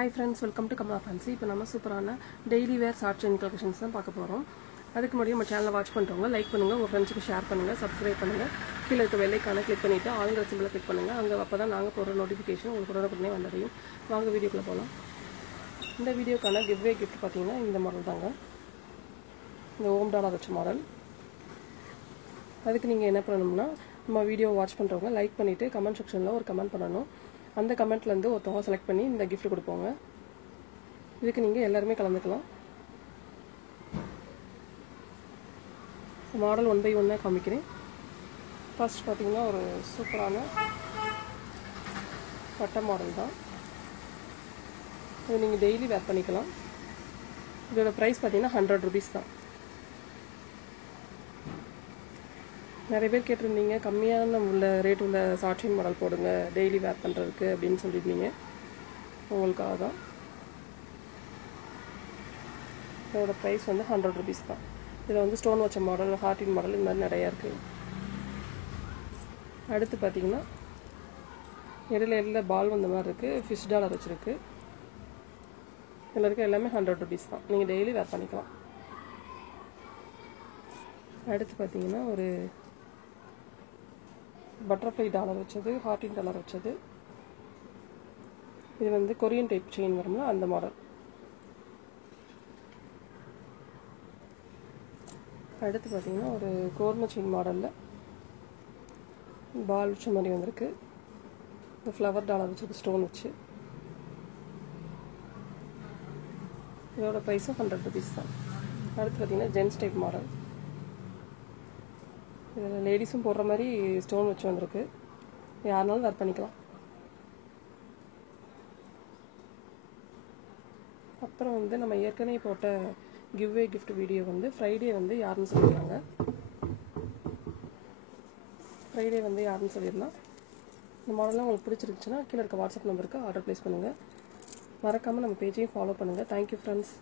Hi friends, welcome to Kamala Fancy. இப்போ நம்ம சூப்பரான daily were short chain collections தான் பார்க்க போகிறோம். அதுக்கு முன்னாடி நம்ம சேனலை வாட்ச் பண்ணுறவங்க லைக் பண்ணுங்கள், உங்கள் ஃப்ரெண்ட்ஸுக்கு ஷேர் பண்ணுங்கள், சப்ஸ்கிரைப் பண்ணுங்கள். கீழே இருக்க வெள்ளைக்கான கிளிக் பண்ணிவிட்டு ஆளுங்கிற சிம்பிளை கிளிக் பண்ணுங்கள். அங்கே அப்போ தான் நாங்கள் போடுற நோட்டிஃபிகேஷன் உங்களுக்கு உடனே வந்தடையும். வாங்க வீடியோக்குள்ளே போகலாம். இந்த வீடியோக்கான கிவ்வே கிஃப்ட் பார்த்தீங்கன்னா இந்த மாடல் தாங்க, இந்த ஓம் டாலர் வச்ச மாடல். அதுக்கு நீங்கள் என்ன பண்ணணும்னா, நம்ம வீடியோ வாட்ச் பண்ணுறவங்க லைக் பண்ணிவிட்டு கமெண்ட் செக்ஷனில் ஒரு கமெண்ட் பண்ணணும். அந்த கமெண்ட்லேருந்து ஒருத்தவங்க செலக்ட் பண்ணி இந்த கிஃப்ட் கொடுப்போங்க. இதுக்கு நீங்கள் எல்லாருமே கலந்துக்கலாம். மாடல் 1 by 1 காமிக்கிறேன். ஃபர்ஸ்ட் பார்த்தீங்கன்னா ஒரு சூப்பரான பட்டை மாடல் தான். இது நீங்கள் டெய்லி வேர் பண்ணிக்கலாம். இதோட ப்ரைஸ் பார்த்தீங்கன்னா 100 rupees தான். நிறைய பேர் கேட்டிருந்தீங்க, கம்மியான உள்ள ரேட் உள்ள ஷார்ட் செயின் மாடல் போடுங்க டெய்லி வேர் பண்ணுறதுக்கு அப்படின்னு சொல்லியிருந்தீங்க. உங்களுக்காக தான். இதோட ப்ரைஸ் வந்து 100 rupees தான். இதில் வந்து ஸ்டோன் வச்ச மாடல், ஹார்டின் மாடல், இந்த மாதிரி நிறையா இருக்குது. அடுத்து பார்த்தீங்கன்னா இடையில பால் வந்த மாதிரி இருக்குது, ஃபிஷ் டாலர் வச்சுருக்கு. இதில் இருக்க எல்லாமே 100 rupees தான். நீங்கள் டெய்லி வேர் பண்ணிக்கலாம். அடுத்து பார்த்தீங்கன்னா ஒரு பட்டர்ஃப்ளை டாலர் வச்சது, ஹார்டின் டாலர் வச்சது. இது வந்து கொரியன் டைப் செயின் வரும்ல, அந்த மாடல். அடுத்து பார்த்தீங்கன்னா ஒரு கோர்ம செயின் மாடலில் பால் வச்ச மாதிரி வந்திருக்கு. இந்த ஃப்ளவர் டாலர் வச்சது ஸ்டோன் வச்சு. இதோட ப்ரைஸும் 100 rupees தான். அடுத்து பார்த்தீங்கன்னா ஜென்ஸ் டைப் மாடல். இதில் லேடிஸும் போடுற மாதிரி ஸ்டோன் வச்சு வந்திருக்கு. யாருனாலும் வேர் பண்ணிக்கலாம். அப்புறம் வந்து நம்ம ஏற்கனவே போட்ட கிவ்வே கிஃப்ட் வீடியோ வந்து ஃப்ரைடே வந்து யாருன்னு சொல்லியிருந்தாங்க. ஃப்ரைடே வந்து யாருன்னு சொல்லிடலாம். இந்த மாடல்லாம் உங்களுக்கு பிடிச்சிருந்துச்சுன்னா கீழே இருக்க வாட்ஸ்அப் நம்பருக்கு ஆர்டர் ப்ளேஸ் பண்ணுங்கள். மறக்காமல் நம்ம பேஜையும் ஃபாலோ பண்ணுங்கள். Thank you friends.